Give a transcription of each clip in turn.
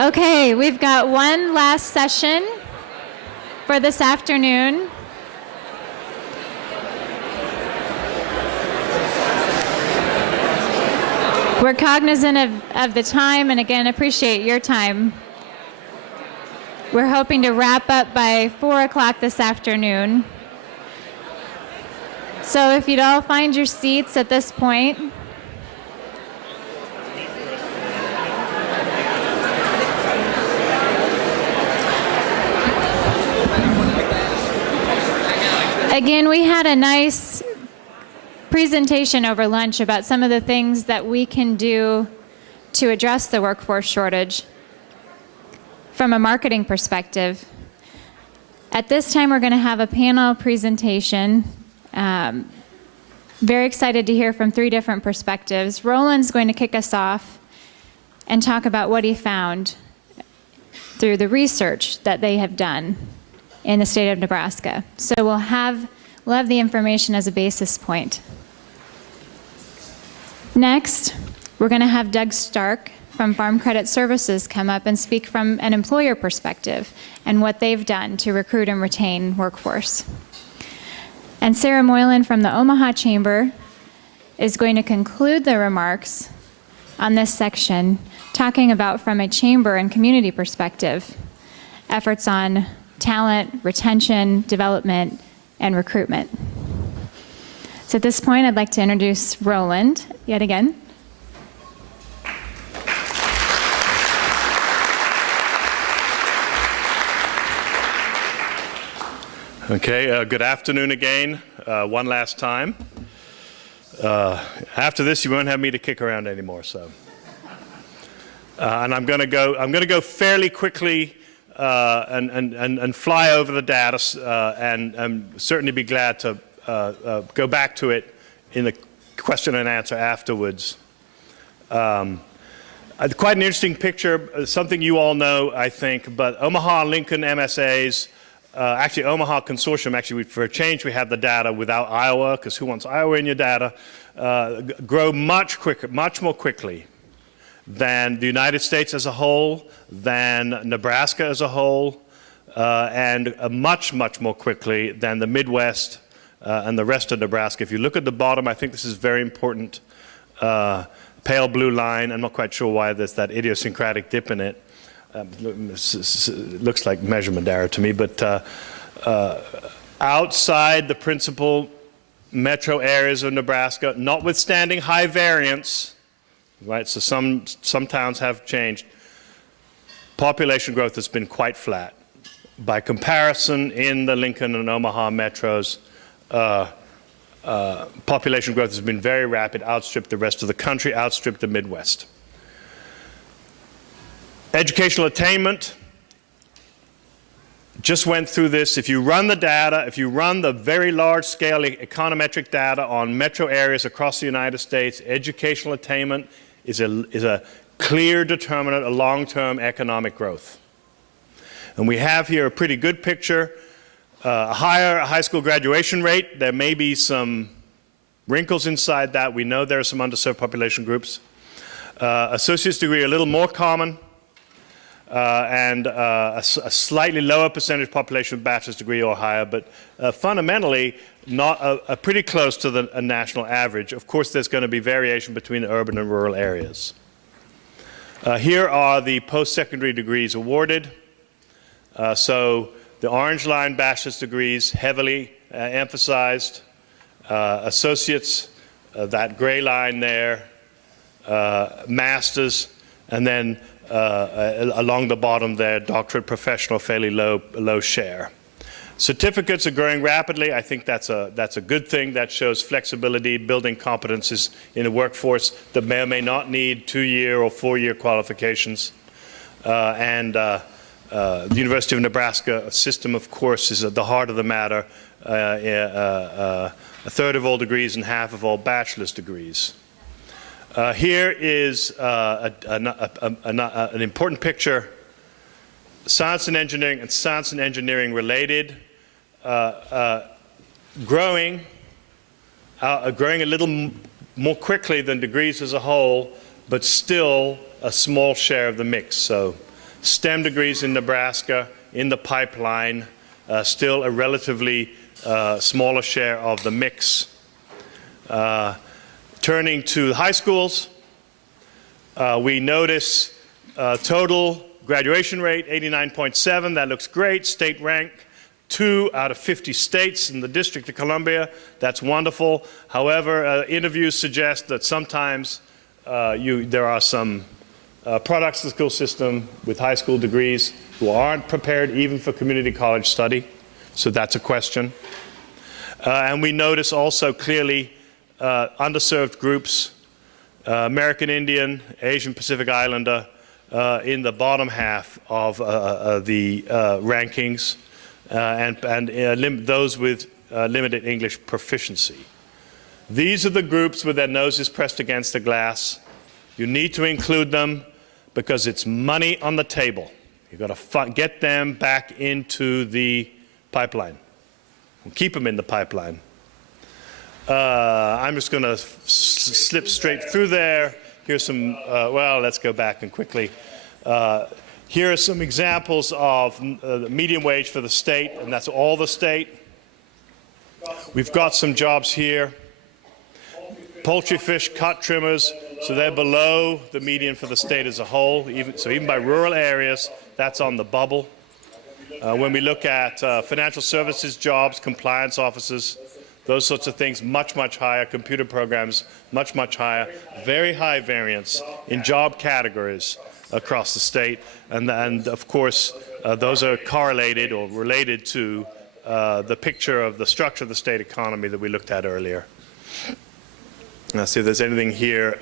Okay, we've got one last session for this afternoon. We're cognizant of the time, and again, appreciate your time. We're hoping to wrap up by 4 o'clock this afternoon. So if you'd all find your seats at this point. Again, we had a nice presentation over lunch about some of the things that we can do to address the workforce shortage from a marketing perspective. At this time, we're going to have a panel presentation. Very excited to hear from 3 different perspectives. Roland's going to kick us off and talk about what he found through the research that they have done in the state of Nebraska. So we'll have the information as a basis point. Next, we're going to have Doug Stark from Farm Credit Services come up and speak from an employer perspective and what they've done to recruit and retain workforce. And Sarah Moylan from the Omaha Chamber is going to conclude the remarks on this section, talking about from a chamber and community perspective, efforts on talent, retention, development, and recruitment. So at this point, I'd like to introduce Roland yet again. Okay, good afternoon again, one last time. After this, you won't have me to kick around anymore, so. And I'm going to go fairly quickly and fly over the data, and certainly be glad to go back to it in the question and answer afterwards. Quite an interesting picture, something you all know, I think, but Omaha Lincoln MSAs, actually Omaha Consortium, actually for a change we have the data without Iowa, because who wants Iowa in your data, grow much more quickly than the United States as a whole, than Nebraska as a whole, and much more quickly than the Midwest and the rest of Nebraska. If you look at the bottom, I think this is very important. Pale blue line, I'm not quite sure why there's that idiosyncratic dip in it. Looks like measurement error to me, but outside the principal metro areas of Nebraska, notwithstanding high variance, right, so some towns have changed, population growth has been quite flat. By comparison, in the Lincoln and Omaha metros, population growth has been very rapid, outstripped the rest of the country, outstripped the Midwest. Educational attainment, just went through this. If you run the data, if you run the very large-scale econometric data on metro areas across the United States, educational attainment is a clear determinant of long-term economic growth. And we have here a pretty good picture. A higher high school graduation rate. There may be some wrinkles inside that. We know there are some underserved population groups. Associate's degree a little more common. And a slightly lower percentage population with bachelor's degree or higher, but fundamentally not pretty close to the national average. Of course, there's going to be variation between urban and rural areas. Here are the post-secondary degrees awarded. So the orange line, bachelor's degrees, heavily emphasized. Associates, that gray line there, master's, and then along the bottom there, doctorate, professional, fairly low share. Certificates are growing rapidly. I think that's a good thing. That shows flexibility, building competencies in a workforce that may or may not need 2-year or 4-year qualifications. The University of Nebraska system, of course, is at the heart of the matter. A third of all degrees and half of all bachelor's degrees. Here is an important picture. Science and engineering related, growing a little more quickly than degrees as a whole, but still a small share of the mix. So STEM degrees in Nebraska in the pipeline, still a relatively smaller share of the mix. Turning to high schools, we notice total graduation rate, 89.7. That looks great. State rank, 2 out of 50 states in the District of Columbia. That's wonderful. However, interviews suggest that sometimes there are some products of the school system with high school degrees who aren't prepared even for community college study. So that's a question. And we notice also clearly underserved groups, American Indian, Asian Pacific Islander, in the bottom half of the rankings, and those with limited English proficiency. These are the groups with their noses pressed against the glass. You need to include them because it's money on the table. You've got to get them back into the pipeline. Keep them in the pipeline. I'm just going to slip straight through there. Here's some, well, let's go back and quickly. Here are some examples of the median wage for the state, and that's all the state. We've got some jobs here. Poultry, fish, cut trimmers, so they're below the median for the state as a whole. Even by rural areas, that's on the bubble. When we look at financial services jobs, compliance officers, those sorts of things, much, much higher. Computer programs, much, much higher. Very high variance in job categories across the state. And of course, those are correlated or related to the picture of the structure of the state economy that we looked at earlier. Now, see if there's anything here.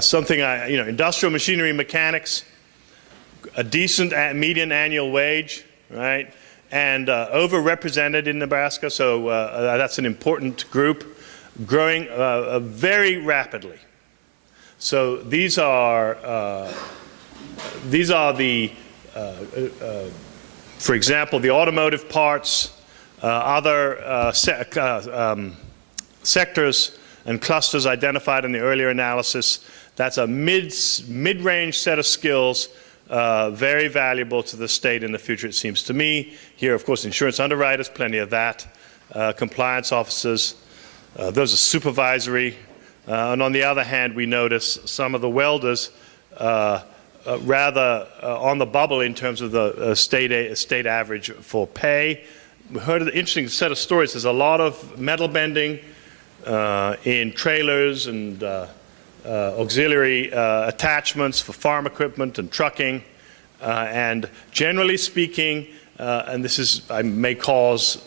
Something, industrial machinery mechanics, a decent median annual wage, right? And overrepresented in Nebraska, so that's an important group, growing very rapidly. So these are the, for example, the automotive parts, other sectors and clusters identified in the earlier analysis. That's a mid-range set of skills, very valuable to the state in the future, it seems to me. Here, of course, insurance underwriters, plenty of that. Compliance officers, those are supervisory. And on the other hand, we notice some of the welders rather on the bubble in terms of the state average for pay. We heard an interesting set of stories. There's a lot of metal bending in trailers and auxiliary attachments for farm equipment and trucking. And generally speaking, and this is, I may cause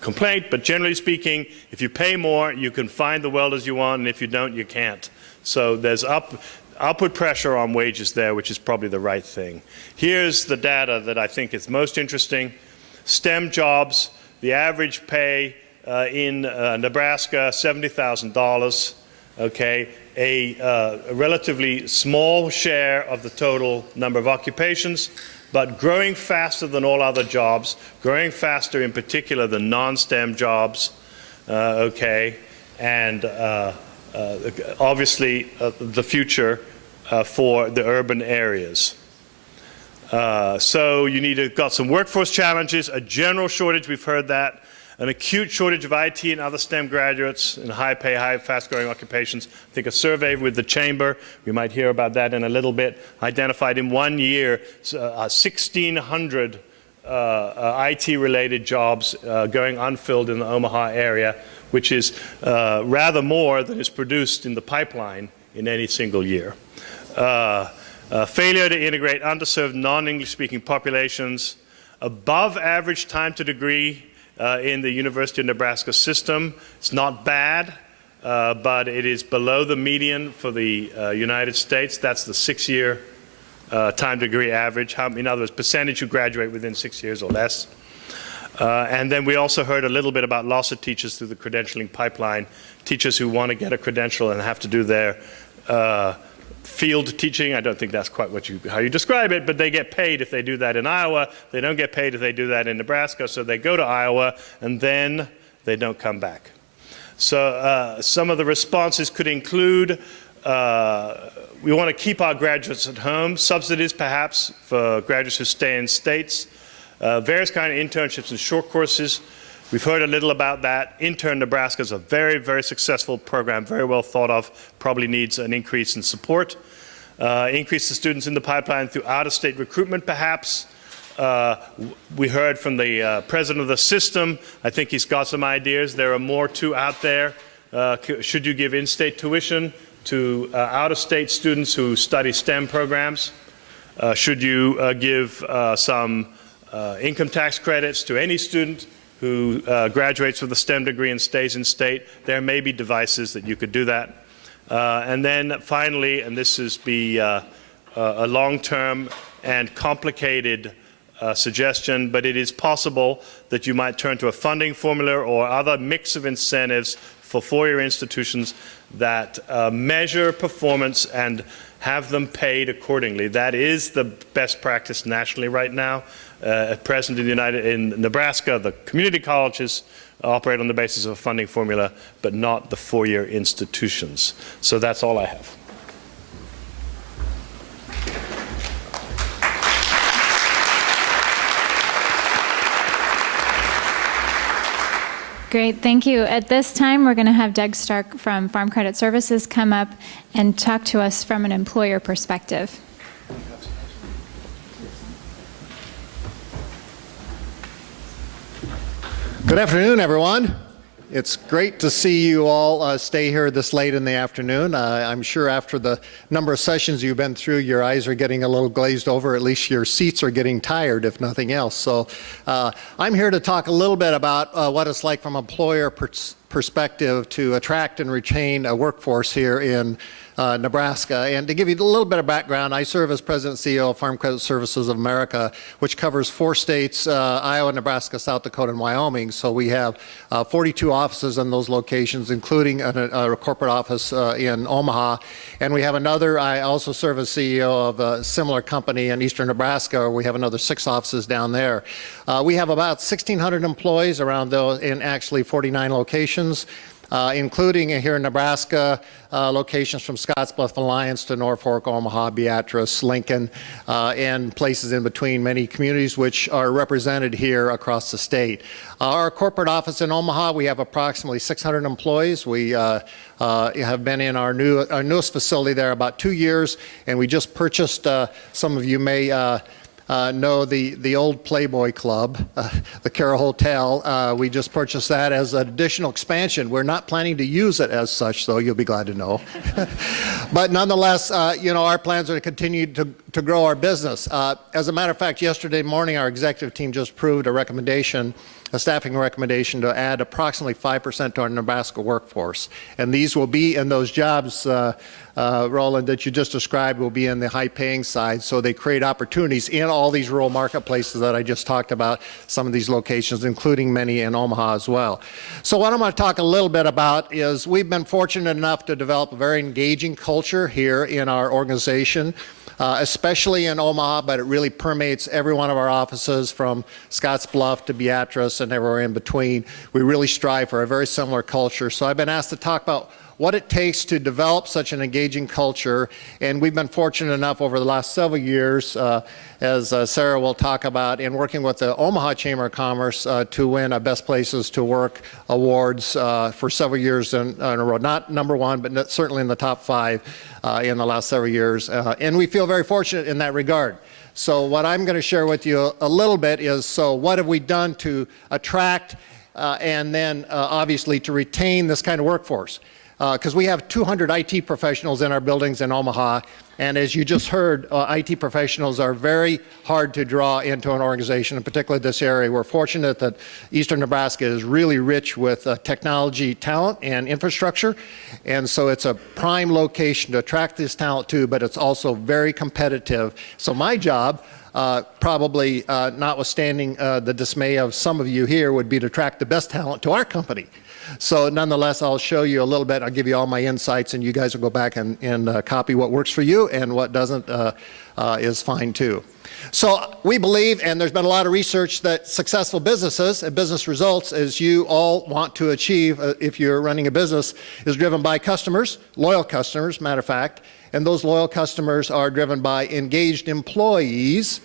complaint, but generally speaking, if you pay more, you can find the welders you want, and if you don't, you can't. So there's upward pressure on wages there, which is probably the right thing. Here's the data that I think is most interesting. STEM jobs, the average pay in Nebraska, $70,000, okay? A relatively small share of the total number of occupations, but growing faster than all other jobs, growing faster in particular than non-STEM jobs, okay? And obviously the future for the urban areas. So you need to got some workforce challenges, a general shortage, we've heard that, an acute shortage of IT and other STEM graduates in high-pay, fast-growing occupations. I think a survey with the Chamber, we might hear about that in a little bit, identified in 1 year 1,600 IT-related jobs going unfilled in the Omaha area, which is rather more than is produced in the pipeline in any single year. Failure to integrate underserved non-English speaking populations, above average time to degree in the University of Nebraska system. It's not bad, but it is below the median for the United States. That's the 6-year time to degree average. In other words, percentage who graduate within 6 years or less. And then we also heard a little bit about loss of teachers through the credentialing pipeline, teachers who want to get a credential and have to do their field teaching. I don't think that's quite how you describe it, but they get paid if they do that in Iowa. They don't get paid if they do that in Nebraska, so they go to Iowa and then they don't come back. So some of the responses could include we want to keep our graduates at home, subsidies perhaps for graduates who stay in states, various kind of internships and short courses. We've heard a little about that. Intern Nebraska is a very, very successful program, very well thought of, probably needs an increase in support. Increase the students in the pipeline through out-of-state recruitment perhaps. We heard from the president of the system. I think he's got some ideas. There are more too out there. Should you give in-state tuition to out-of-state students who study STEM programs? Should you give some income tax credits to any student who graduates with a STEM degree and stays in state? There may be devices that you could do that. And then finally, and this is a long-term and complicated suggestion, but it is possible that you might turn to a funding formula or other mix of incentives for four-year institutions that measure performance and have them paid accordingly. That is the best practice nationally right now. At present in Nebraska, the community colleges operate on the basis of a funding formula, but not the four-year institutions. So that's all I have. Great, thank you. At this time, we're going to have Doug Stark from Farm Credit Services come up and talk to us from an employer perspective. Good afternoon, everyone. It's great to see you all stay here this late in the afternoon. I'm sure after the number of sessions you've been through, your eyes are getting a little glazed over. At least your seats are getting tired, if nothing else. So I'm here to talk a little bit about what it's like from an employer perspective to attract and retain a workforce here in Nebraska. And to give you a little bit of background, I serve as President and CEO of Farm Credit Services of America, which covers 4 states, Iowa, Nebraska, South Dakota, and Wyoming. So we have 42 offices in those locations, including a corporate office in Omaha. And we have another, I also serve as CEO of a similar company in eastern Nebraska. We have another 6 offices down there. We have about 1,600 employees around those in actually 49 locations. Including here in Nebraska, locations from Scottsbluff, Alliance to Norfolk, Omaha, Beatrice, Lincoln, and places in between, many communities which are represented here across the state. Our corporate office in Omaha, we have approximately 600 employees. We have been in our newest facility there about 2 years, and we just purchased, some of you may know the old Playboy Club, the Carroll Hotel. We just purchased that as an additional expansion. We're not planning to use it as such, though, you'll be glad to know. But nonetheless, you know, our plans are to continue to grow our business. As a matter of fact, yesterday morning, our executive team just approved a staffing recommendation to add approximately 5% to our Nebraska workforce. And these will be in those jobs, Roland, that you just described, will be in the high-paying side. So they create opportunities in all these rural marketplaces that I just talked about, some of these locations, including many in Omaha as well. So what I'm going to talk a little bit about is we've been fortunate enough to develop a very engaging culture here in our organization. Especially in Omaha, but it really permeates every one of our offices from Scottsbluff to Beatrice and everywhere in between. We really strive for a very similar culture. So I've been asked to talk about what it takes to develop such an engaging culture, and we've been fortunate enough over the last several years, as Sarah will talk about, in working with the Omaha Chamber of Commerce to win a Best Places to Work awards for several years in a row. Not number 1, but certainly in the top 5 in the last several years. And we feel very fortunate in that regard. So what I'm going to share with you a little bit is, so what have we done to attract and then obviously to retain this kind of workforce? Because we have 200 IT professionals in our buildings in Omaha, and as you just heard, IT professionals are very hard to draw into an organization, in particular this area. We're fortunate that eastern Nebraska is really rich with technology talent and infrastructure, and so it's a prime location to attract this talent to, but it's also very competitive. So my job, probably notwithstanding the dismay of some of you here, would be to attract the best talent to our company. So nonetheless, I'll show you a little bit. I'll give you all my insights, and you guys will go back and copy what works for you, and what doesn't is fine too. So we believe, and there's been a lot of research, that successful businesses and business results, as you all want to achieve if you're running a business, is driven by customers, loyal customers, matter of fact, and those loyal customers are driven by engaged employees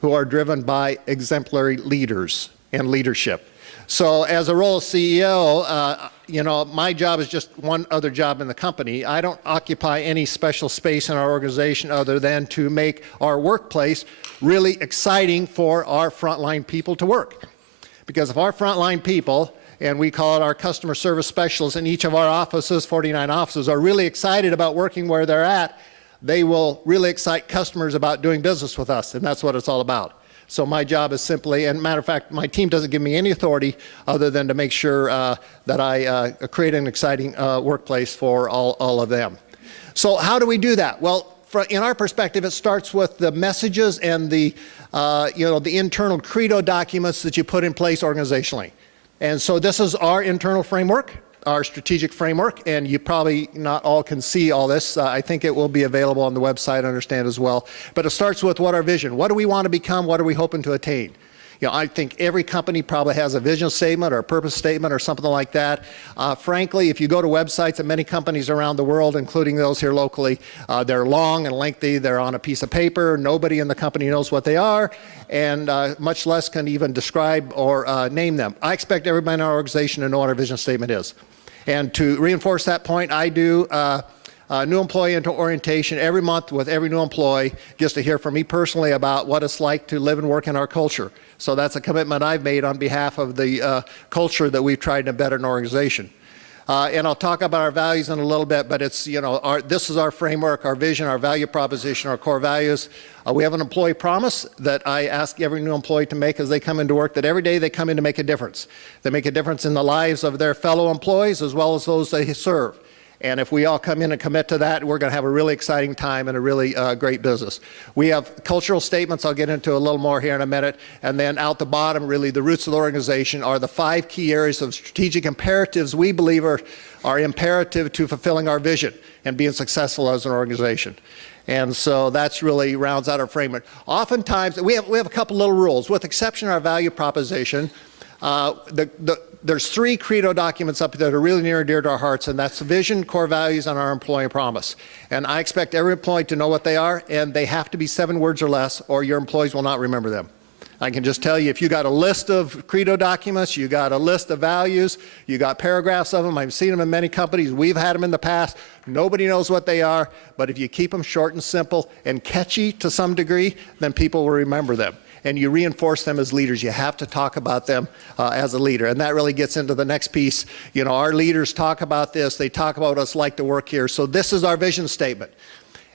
who are driven by exemplary leaders and leadership. So as a role of CEO, you know, my job is just one other job in the company. I don't occupy any special space in our organization other than to make our workplace really exciting for our frontline people to work. Because if our frontline people, and we call it our customer service specialists in each of our offices, 49 offices, are really excited about working where they're at, they will really excite customers about doing business with us, and that's what it's all about. So my job is simply, and matter of fact, my team doesn't give me any authority other than to make sure that I create an exciting workplace for all of them. So how do we do that? Well, in our perspective, it starts with the messages and the, you know, the internal credo documents that you put in place organizationally. And so this is our internal framework, our strategic framework, and you probably not all can see all this. I think it will be available on the website, I understand, as well. But it starts with what our vision. What do we want to become? What are we hoping to attain? You know, I think every company probably has a vision statement or a purpose statement or something like that. Frankly, if you go to websites of many companies around the world, including those here locally, they're long and lengthy. They're on a piece of paper. Nobody in the company knows what they are, and much less can even describe or name them. I expect everybody in our organization to know what our vision statement is. And to reinforce that point, I do new employee orientation every month with every new employee, just to hear from me personally about what it's like to live and work in our culture. So that's a commitment I've made on behalf of the culture that we've tried to embed in our organization. And I'll talk about our values in a little bit, but it's, you know, this is our framework, our vision, our value proposition, our core values. We have an employee promise that I ask every new employee to make as they come into work, that every day they come in to make a difference. They make a difference in the lives of their fellow employees as well as those they serve. And if we all come in and commit to that, we're going to have a really exciting time and a really great business. We have cultural statements I'll get into a little more here in a minute. And then out the bottom, really the roots of the organization are the 5 key areas of strategic imperatives we believe are imperative to fulfilling our vision and being successful as an organization. And so that's really rounds out our framework. Oftentimes, we have a couple little rules. With exception of our value proposition, there's 3 credo documents up there that are really near and dear to our hearts, and that's the vision, core values, and our employee promise. And I expect every employee to know what they are, and they have to be 7 words or less, or your employees will not remember them. I can just tell you, if you got a list of credo documents, you got a list of values, you got paragraphs of them, I've seen them in many companies, we've had them in the past, nobody knows what they are, but if you keep them short and simple and catchy to some degree, then people will remember them. And you reinforce them as leaders. You have to talk about them as a leader. And that really gets into the next piece. You know, our leaders talk about this. They talk about what it's like to work here. So this is our vision statement.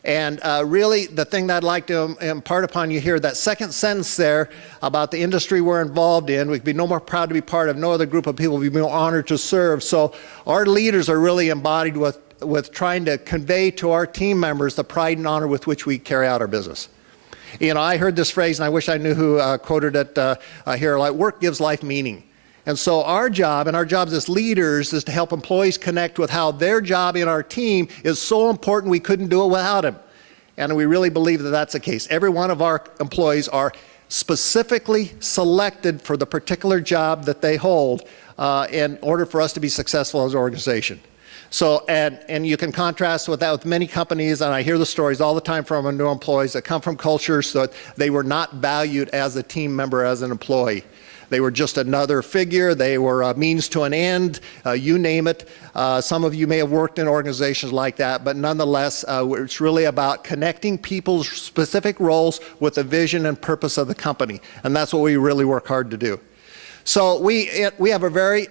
And really, the thing that I'd like to impart upon you here, that second sentence there about the industry we're involved in, we'd be no more proud to be part of, no other group of people we'd be more honored to serve. So our leaders are really embodied with trying to convey to our team members the pride and honor with which we carry out our business. You know, I heard this phrase, and I wish I knew who quoted it here, like, work gives life meaning. And so our job, and our jobs as leaders, is to help employees connect with how their job in our team is so important we couldn't do it without them. And we really believe that that's the case. Every one of our employees are specifically selected for the particular job that they hold in order for us to be successful as an organization. So, and you can contrast with that with many companies, and I hear the stories all the time from new employees that come from cultures that they were not valued as a team member, as an employee. They were just another figure. They were a means to an end, you name it. Some of you may have worked in organizations like that, but nonetheless, it's really about connecting people's specific roles with the vision and purpose of the company. And that's what we really work hard to do. So we have a very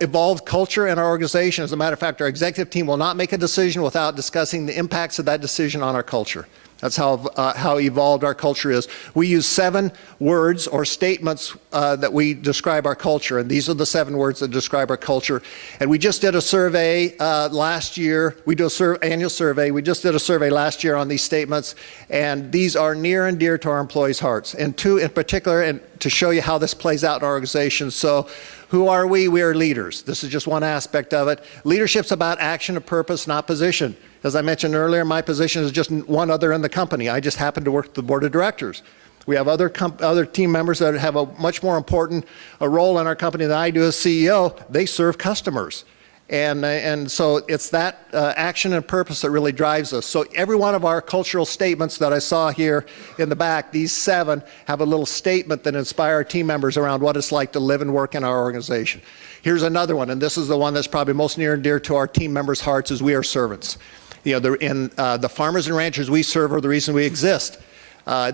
evolved culture in our organization. As a matter of fact, our executive team will not make a decision without discussing the impacts of that decision on our culture. That's how evolved our culture is. We use 7 words or statements that we describe our culture, and these are the 7 words that describe our culture. And we just did a survey last year. We do an annual survey. We just did a survey last year on these statements, and these are near and dear to our employees' hearts. And 2 in particular, and to show you how this plays out in our organization. So who are we? We are leaders. This is just one aspect of it. Leadership's about action and purpose, not position. As I mentioned earlier, my position is just one other in the company. I just happen to work with the board of directors. We have other team members that have a much more important role in our company than I do as CEO. They serve customers. And so it's that action and purpose that really drives us. So every one of our cultural statements that I saw here in the back, these 7 have a little statement that inspire our team members around what it's like to live and work in our organization. Here's another one, and this is the one that's probably most near and dear to our team members' hearts, is we are servants. You know, the farmers and ranchers we serve are the reason we exist.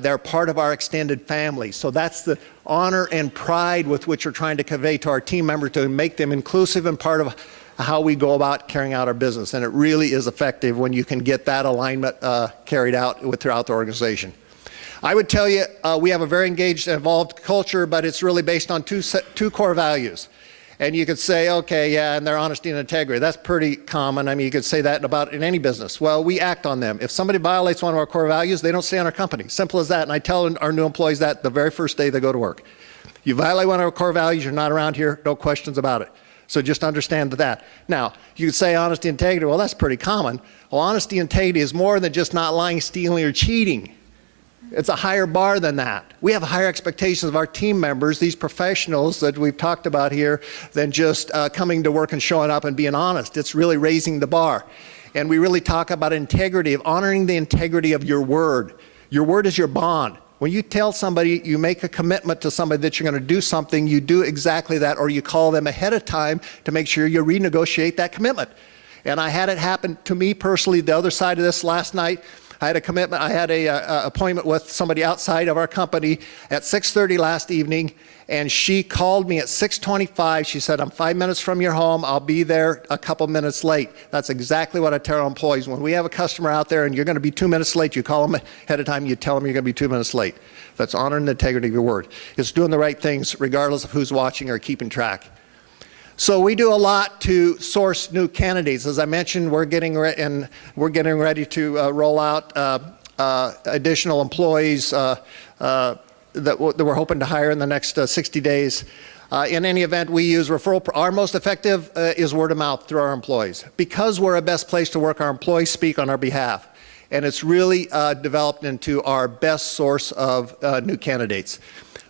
They're part of our extended family. So that's the honor and pride with which we're trying to convey to our team members to make them inclusive and part of how we go about carrying out our business. And it really is effective when you can get that alignment carried out throughout the organization. I would tell you we have a very engaged and involved culture, but it's really based on two core values. And you could say, okay, yeah, and their honesty and integrity. That's pretty common. I mean, you could say that in any business. Well, we act on them. If somebody violates one of our core values, they don't stay in our company. Simple as that. And I tell our new employees that the very first day they go to work. You violate one of our core values, you're not around here, no questions about it. So just understand that. Now, you could say honesty and integrity. Well, that's pretty common. Well, honesty and integrity is more than just not lying, stealing, or cheating. It's a higher bar than that. We have higher expectations of our team members, these professionals that we've talked about here, than just coming to work and showing up and being honest. It's really raising the bar. And we really talk about integrity, of honoring the integrity of your word. Your word is your bond. When you tell somebody, you make a commitment to somebody that you're going to do something, you do exactly that, or you call them ahead of time to make sure you renegotiate that commitment. And I had it happen to me personally, the other side of this last night. I had a commitment. I had an appointment with somebody outside of our company at 6:30 last evening, and she called me at 6:25. She said, I'm 5 minutes from your home. I'll be there a couple minutes late. That's exactly what I tell our employees. When we have a customer out there and you're going to be 2 minutes late, you call them ahead of time, you tell them you're going to be 2 minutes late. That's honoring the integrity of your word. It's doing the right things regardless of who's watching or keeping track. So we do a lot to source new candidates. As I mentioned, we're getting ready to roll out additional employees that we're hoping to hire in the next 60 days. In any event, we use referral. Our most effective is word of mouth through our employees. Because we're a best place to work, our employees speak on our behalf. And it's really developed into our best source of new candidates.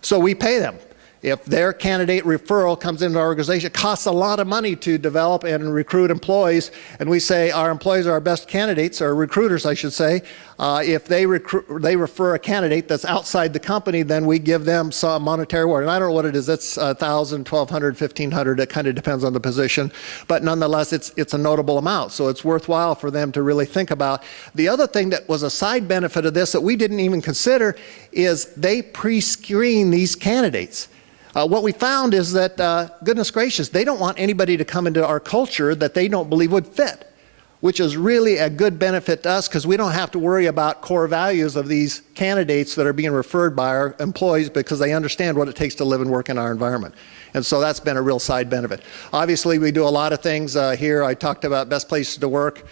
So we pay them. If their candidate referral comes into our organization, it costs a lot of money to develop and recruit employees, and we say our employees are our best candidates, or recruiters, I should say. If they refer a candidate that's outside the company, then we give them some monetary reward. And I don't know what it is. It's $1,000, $1,200, $1,500. It kind of depends on the position. But nonetheless, it's a notable amount. So it's worthwhile for them to really think about. The other thing that was a side benefit of this that we didn't even consider is they pre-screen these candidates. What we found is that, goodness gracious, they don't want anybody to come into our culture that they don't believe would fit, which is really a good benefit to us because we don't have to worry about core values of these candidates that are being referred by our employees because they understand what it takes to live and work in our environment. And so that's been a real side benefit. Obviously, we do a lot of things here. I talked about best places to work.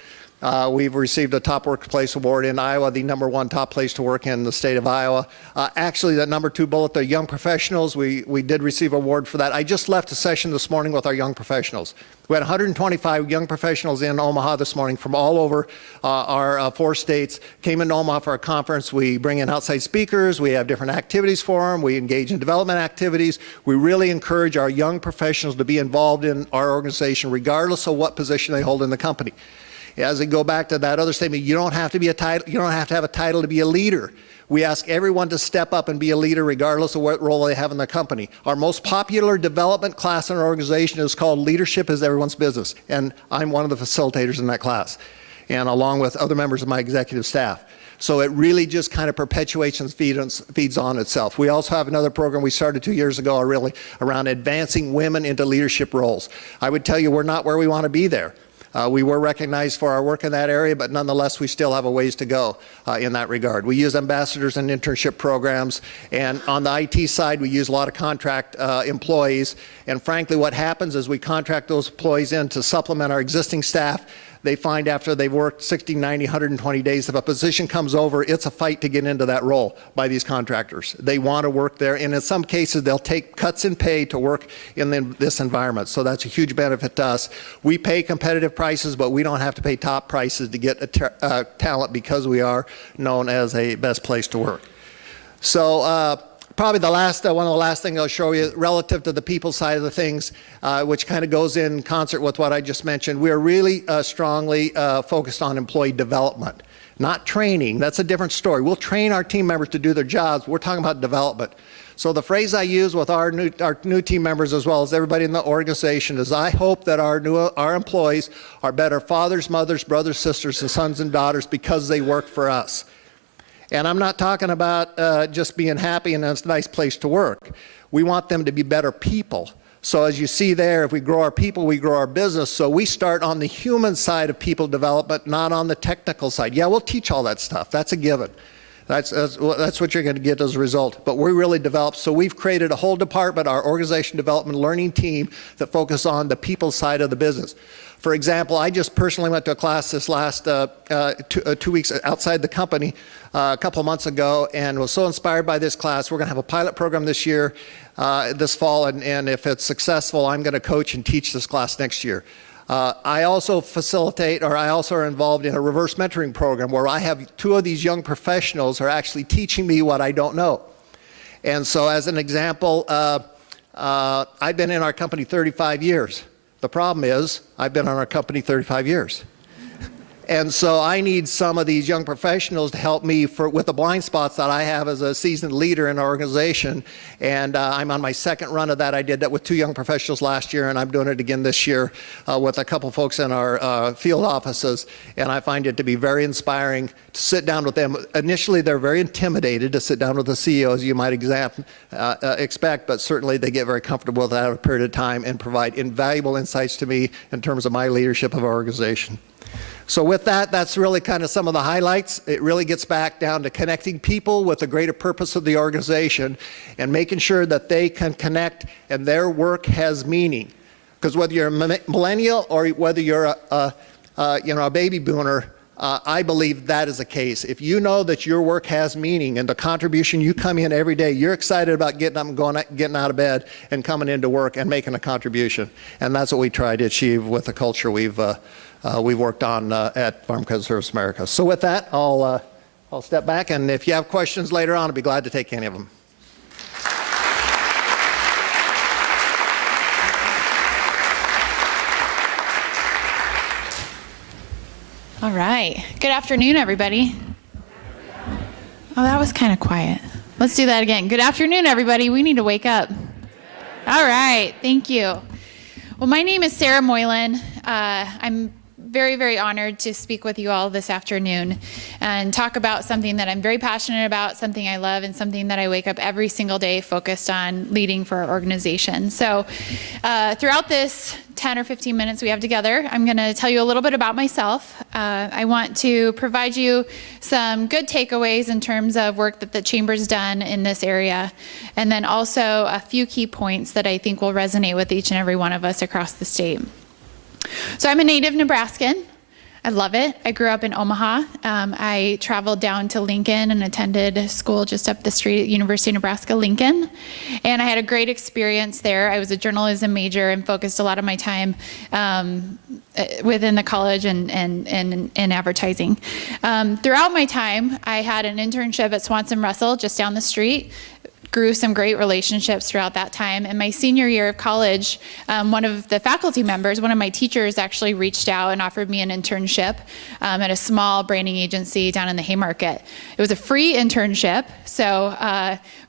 We've received a top workplace award in Iowa, the #1 top place to work in the state of Iowa. Actually, the #2 bullet, the young professionals, we did receive an award for that. I just left a session this morning with our young professionals. We had 125 young professionals in Omaha this morning from all over our 4 states, came into Omaha for a conference. We bring in outside speakers. We have different activities for them. We engage in development activities. We really encourage our young professionals to be involved in our organization regardless of what position they hold in the company. As I go back to that other statement, you don't have to be a title. You don't have to have a title to be a leader. We ask everyone to step up and be a leader regardless of what role they have in the company. Our most popular development class in our organization is called Leadership is Everyone's Business, and I'm one of the facilitators in that class, and along with other members of my executive staff. So it really just kind of perpetuates and feeds on itself. We also have another program we started 2 years ago really around advancing women into leadership roles. I would tell you we're not where we want to be there. We were recognized for our work in that area, but nonetheless, we still have a ways to go in that regard. We use ambassadors and internship programs, and on the IT side, we use a lot of contract employees. And frankly, what happens is we contract those employees in to supplement our existing staff. They find after they've worked 60, 90, 120 days, if a position comes over, it's a fight to get into that role by these contractors. They want to work there, and in some cases, they'll take cuts in pay to work in this environment. So that's a huge benefit to us. We pay competitive prices, but we don't have to pay top prices to get talent because we are known as a best place to work. So probably the last, one of the last things I'll show you relative to the people side of the things, which kind of goes in concert with what I just mentioned. We are really strongly focused on employee development, not training. That's a different story. We'll train our team members to do their jobs. We're talking about development. So the phrase I use with our new team members as well as everybody in the organization is, I hope that our employees are better fathers, mothers, brothers, sisters, and sons and daughters because they work for us. And I'm not talking about just being happy and it's a nice place to work. We want them to be better people. So as you see there, if we grow our people, we grow our business. So we start on the human side of people development, not on the technical side. Yeah, we'll teach all that stuff. That's a given. That's what you're going to get as a result. But we really develop. So we've created a whole department, our organization development learning team, that focus on the people side of the business. For example, I just personally went to a class this last 2 weeks outside the company a couple of months ago and was so inspired by this class. We're going to have a pilot program this year, this fall, and if it's successful, I'm going to coach and teach this class next year. I also facilitate, or I also are involved in a reverse mentoring program where I have 2 of these young professionals who are actually teaching me what I don't know. And so as an example, I've been in our company 35 years. The problem is, I've been on our company 35 years. And so I need some of these young professionals to help me with the blind spots that I have as a seasoned leader in our organization. And I'm on my second run of that. I did that with 2 young professionals last year, and I'm doing it again this year with a couple folks in our field offices. And I find it to be very inspiring to sit down with them. Initially, they're very intimidated to sit down with the CEO, as you might expect, but certainly they get very comfortable with that over a period of time and provide invaluable insights to me in terms of my leadership of our organization. So with that, that's really kind of some of the highlights. It really gets back down to connecting people with the greater purpose of the organization and making sure that they can connect and their work has meaning. Because whether you're a millennial or whether you're a baby boomer, I believe that is the case. If you know that your work has meaning and the contribution you come in every day, you're excited about getting up and getting out of bed and coming into work and making a contribution. And that's what we try to achieve with the culture we've worked on at Farm Credit Service America. So with that, I'll step back, and if you have questions later on, I'll be glad to take any of them. All right. Good afternoon, everybody. Oh, that was kind of quiet. Let's do that again. Good afternoon, everybody. We need to wake up. All right. Thank you. Well, my name is Sarah Moylan. I'm very, very honored to speak with you all this afternoon and talk about something that I'm very passionate about, something I love, and something that I wake up every single day focused on leading for our organization. So throughout this 10 or 15 minutes we have together, I'm going to tell you a little bit about myself. I want to provide you some good takeaways in terms of work that the Chamber's done in this area, and then also a few key points that I think will resonate with each and every one of us across the state. So I'm a native Nebraskan. I love it. I grew up in Omaha. I traveled down to Lincoln and attended school just up the street at University of Nebraska-Lincoln. And I had a great experience there. I was a journalism major and focused a lot of my time within the college and advertising. Throughout my time, I had an internship at Swanson Russell just down the street. Grew some great relationships throughout that time. In my senior year of college, one of the faculty members, one of my teachers actually reached out and offered me an internship at a small branding agency down in the Haymarket. It was a free internship, so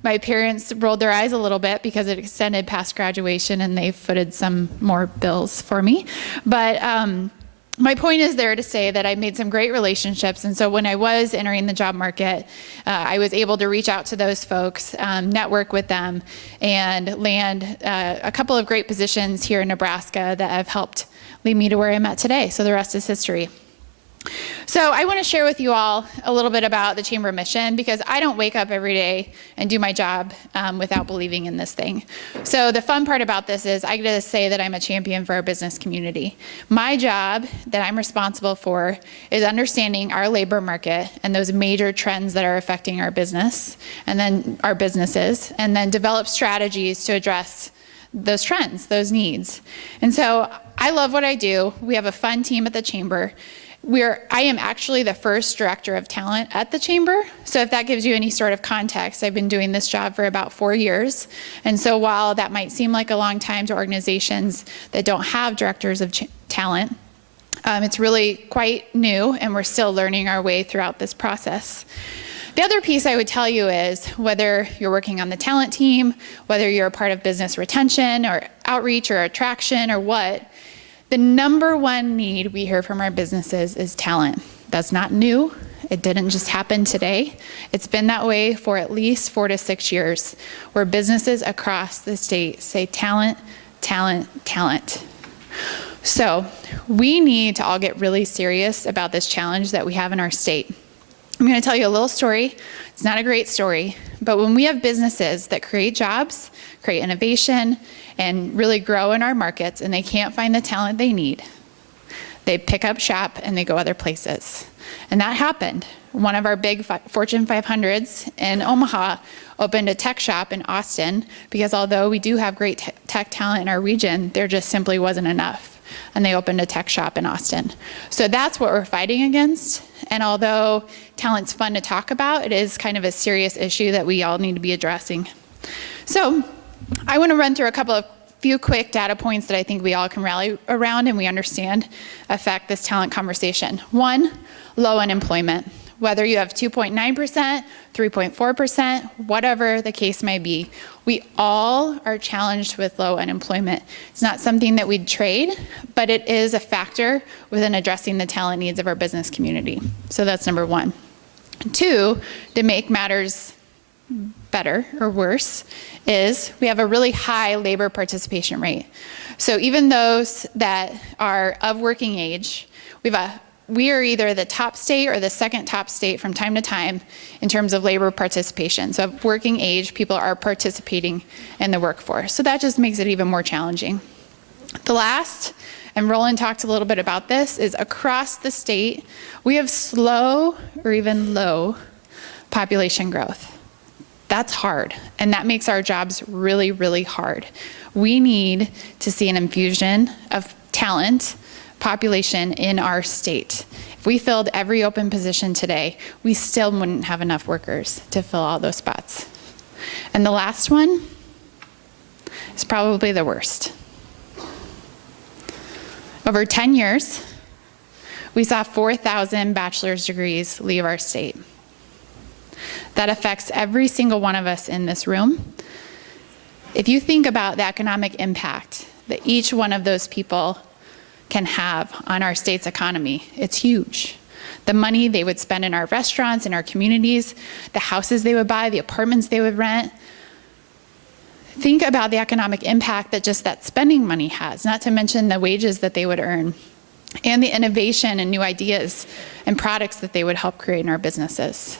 my parents rolled their eyes a little bit because it extended past graduation and they footed some more bills for me. But my point is there to say that I made some great relationships. And so when I was entering the job market, I was able to reach out to those folks, network with them, and land a couple of great positions here in Nebraska that have helped lead me to where I'm at today. So the rest is history. So I want to share with you all a little bit about the Chamber mission, because I don't wake up every day and do my job without believing in this thing. So the fun part about this is I get to say that I'm a champion for our business community. My job that I'm responsible for is understanding our labor market and those major trends that are affecting our business and then our businesses, and then develop strategies to address those trends, those needs. And so I love what I do. We have a fun team at the Chamber. I am actually the first director of talent at the Chamber. So if that gives you any sort of context, I've been doing this job for about 4 years. And so while that might seem like a long time to organizations that don't have directors of talent, it's really quite new, and we're still learning our way throughout this process. The other piece I would tell you is, whether you're working on the talent team, whether you're a part of business retention or outreach or attraction or what, the number one need we hear from our businesses is talent. That's not new. It didn't just happen today. It's been that way for at least 4 to 6 years, where businesses across the state say talent, talent, talent. So we need to all get really serious about this challenge that we have in our state. I'm going to tell you a little story. It's not a great story, but when we have businesses that create jobs, create innovation, and really grow in our markets, and they can't find the talent they need, they pick up shop and they go other places. And that happened. One of our big Fortune 500s in Omaha opened a tech shop in Austin, because although we do have great tech talent in our region, there just simply wasn't enough. And they opened a tech shop in Austin. So that's what we're fighting against. And although talent's fun to talk about, it is kind of a serious issue that we all need to be addressing. So I want to run through a few quick data points that I think we all can rally around and we understand affect this talent conversation. 1, low unemployment. Whether you have 2.9%, 3.4%, whatever the case may be, we all are challenged with low unemployment. It's not something that we'd trade, but it is a factor within addressing the talent needs of our business community. So that's number 1. 2, to make matters better or worse, is we have a really high labor participation rate. So even those that are of working age, we are either the top state or the second top state from time to time in terms of labor participation. So of working age, people are participating in the workforce. So that just makes it even more challenging. The last, and Roland talked a little bit about this, is across the state, we have slow or even low population growth. That's hard, and that makes our jobs really, really hard. We need to see an infusion of talent, population in our state. If we filled every open position today, we still wouldn't have enough workers to fill all those spots. And the last one is probably the worst. Over 10 years, we saw 4,000 bachelor's degrees leave our state. That affects every single one of us in this room. If you think about the economic impact that each one of those people can have on our state's economy, it's huge. The money they would spend in our restaurants, in our communities, the houses they would buy, the apartments they would rent. Think about the economic impact that just that spending money has, not to mention the wages that they would earn, and the innovation and new ideas and products that they would help create in our businesses.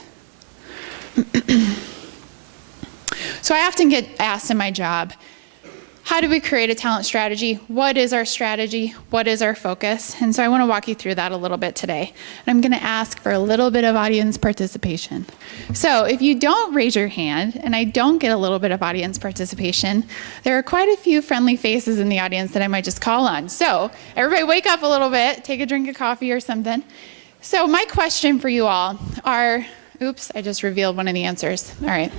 So I often get asked in my job, how do we create a talent strategy? What is our strategy? What is our focus? And so I want to walk you through that a little bit today. And I'm going to ask for a little bit of audience participation. So if you don't raise your hand, and I don't get a little bit of audience participation, there are quite a few friendly faces in the audience that I might just call on. So everybody wake up a little bit, take a drink of coffee or something. So my question for you all are, oops, I just revealed one of the answers. All right.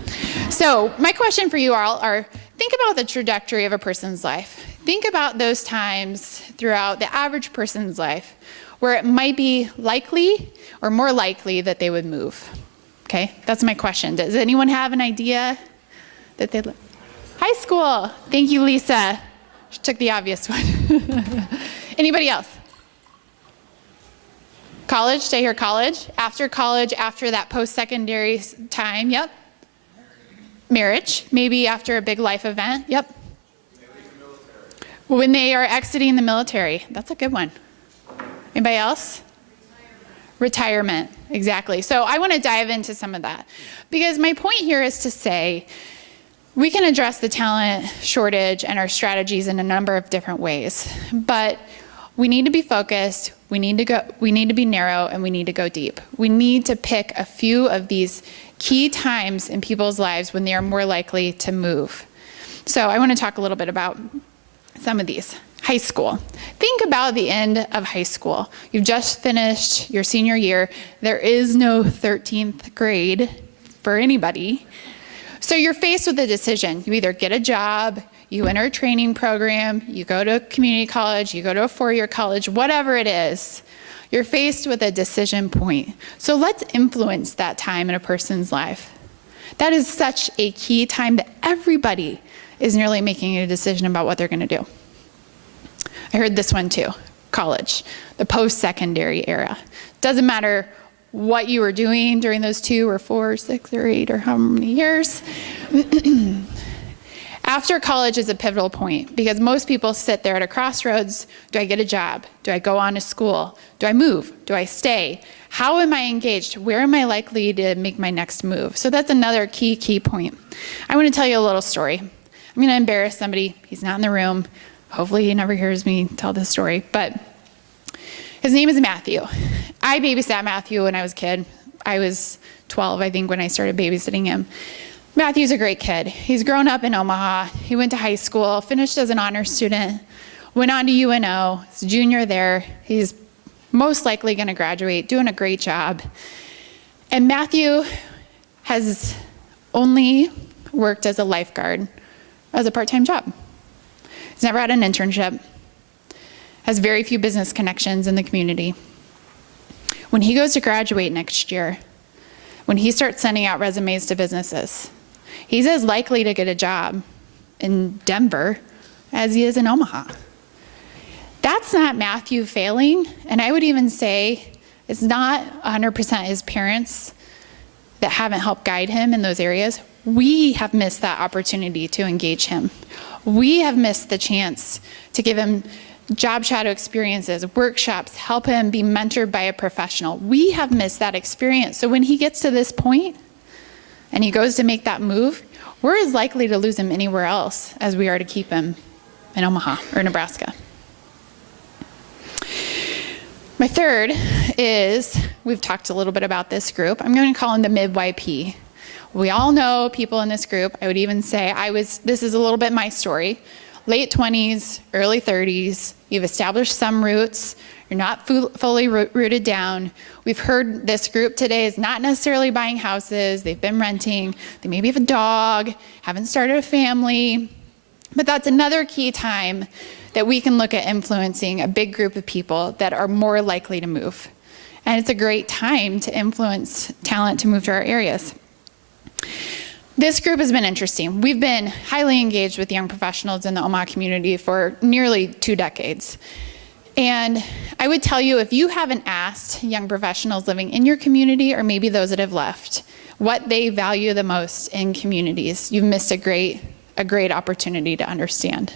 So my question for you all are, think about the trajectory of a person's life. Think about those times throughout the average person's life where it might be likely or more likely that they would move. Okay, that's my question. Does anyone have an idea that they'd High school. Thank you, Lisa. She took the obvious one. Anybody else? College, stay here, college. After college, after that post-secondary time, yep. Marriage, maybe after a big life event, yep. When they are exiting the military, that's a good one. Anybody else? Retirement, exactly. So I want to dive into some of that because my point here is to say we can address the talent shortage and our strategies in a number of different ways, but we need to be focused, we need to be narrow, and we need to go deep. We need to pick a few of these key times in people's lives when they are more likely to move. So I want to talk a little bit about some of these. High school. Think about the end of high school. You've just finished your senior year. There is no 13th grade for anybody. So you're faced with a decision. You either get a job, you enter a training program, you go to community college, you go to a four-year college, whatever it is, you're faced with a decision point. So let's influence that time in a person's life. That is such a key time that everybody is nearly making a decision about what they're going to do. I heard this one too, college, the post-secondary era. Doesn't matter what you were doing during those 2 or 4 or 6 or 8 or how many years. After college is a pivotal point because most people sit there at a crossroads. Do I get a job? Do I go on to school? Do I move? Do I stay? How am I engaged? Where am I likely to make my next move? So that's another key point. I want to tell you a little story. I'm going to embarrass somebody. He's not in the room. Hopefully he never hears me tell this story, but his name is Matthew. I babysat Matthew when I was a kid. I was 12, I think, when I started babysitting him. Matthew's a great kid. He's grown up in Omaha. He went to high school, finished as an honors student, went on to UNO, he's a junior there. He's most likely going to graduate, doing a great job. And Matthew has only worked as a lifeguard as a part-time job. He's never had an internship, has very few business connections in the community. When he goes to graduate next year, when he starts sending out resumes to businesses, he's as likely to get a job in Denver as he is in Omaha. That's not Matthew failing, and I would even say it's not 100% his parents that haven't helped guide him in those areas. We have missed that opportunity to engage him. We have missed the chance to give him job shadow experiences, workshops, help him be mentored by a professional. We have missed that experience. So when he gets to this point and he goes to make that move, we're as likely to lose him anywhere else as we are to keep him in Omaha or Nebraska. My third is, we've talked a little bit about this group. I'm going to call him the mid-YP. We all know people in this group. I would even say this is a little bit my story. Late 20s, early 30s, you've established some roots, you're not fully rooted down. We've heard this group today is not necessarily buying houses, they've been renting, they maybe have a dog, haven't started a family, but that's another key time that we can look at influencing a big group of people that are more likely to move. And it's a great time to influence talent to move to our areas. This group has been interesting. We've been highly engaged with young professionals in the Omaha community for nearly 2 decades. And I would tell you, if you haven't asked young professionals living in your community, or maybe those that have left, what they value the most in communities, you've missed a great opportunity to understand.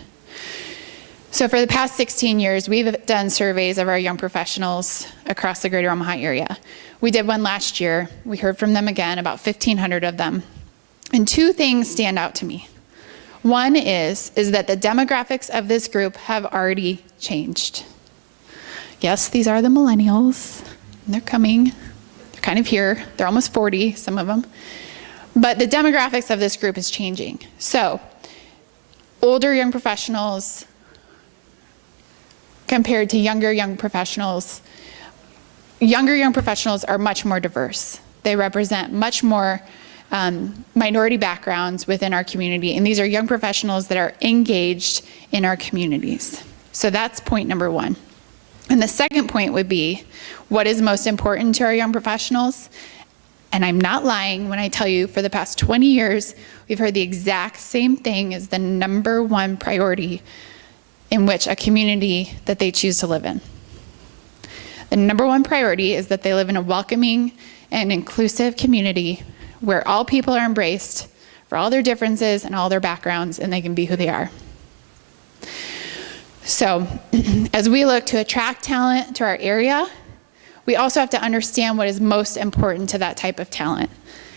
So for the past 16 years, we've done surveys of our young professionals across the greater Omaha area. We did one last year. We heard from them again, about 1,500 of them. And 2 things stand out to me. One is that the demographics of this group have already changed. Yes, these are the millennials, and they're coming. They're kind of here. They're almost 40, some of them. But the demographics of this group is changing. So, older young professionals compared to younger young professionals are much more diverse. They represent much more minority backgrounds within our community, and these are young professionals that are engaged in our communities. So that's point number 1. And the second point would be, what is most important to our young professionals? And I'm not lying when I tell you, for the past 20 years, we've heard the exact same thing as the number 1 priority in which a community that they choose to live in. The number one priority is that they live in a welcoming and inclusive community where all people are embraced for all their differences and all their backgrounds, and they can be who they are. So as we look to attract talent to our area, we also have to understand what is most important to that type of talent.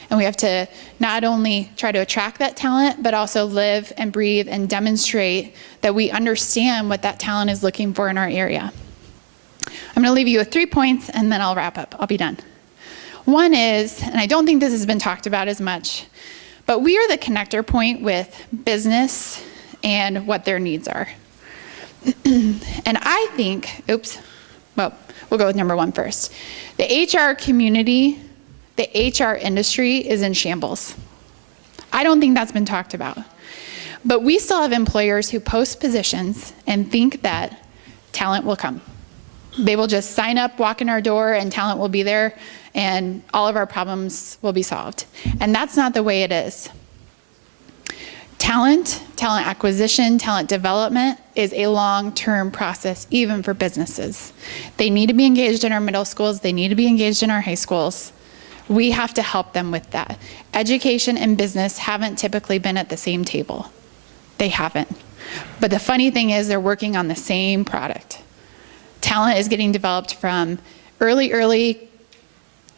And we have to not only try to attract that talent, but also live and breathe and demonstrate that we understand what that talent is looking for in our area. I'm gonna leave you with 3 points and then I'll wrap up, I'll be done. One is, and I don't think this has been talked about as much, but we are the connector point with business and what their needs are. And I think, well, we'll go with number one first. The HR community, the HR industry is in shambles. I don't think that's been talked about. But we still have employers who post positions and think that talent will come. They will just sign up, walk in our door, and talent will be there, and all of our problems will be solved. And that's not the way it is. Talent acquisition, talent development is a long-term process, even for businesses. They need to be engaged in our middle schools. They need to be engaged in our high schools. We have to help them with that. Education and business haven't typically been at the same table. They haven't. But the funny thing is they're working on the same product. Talent is getting developed from early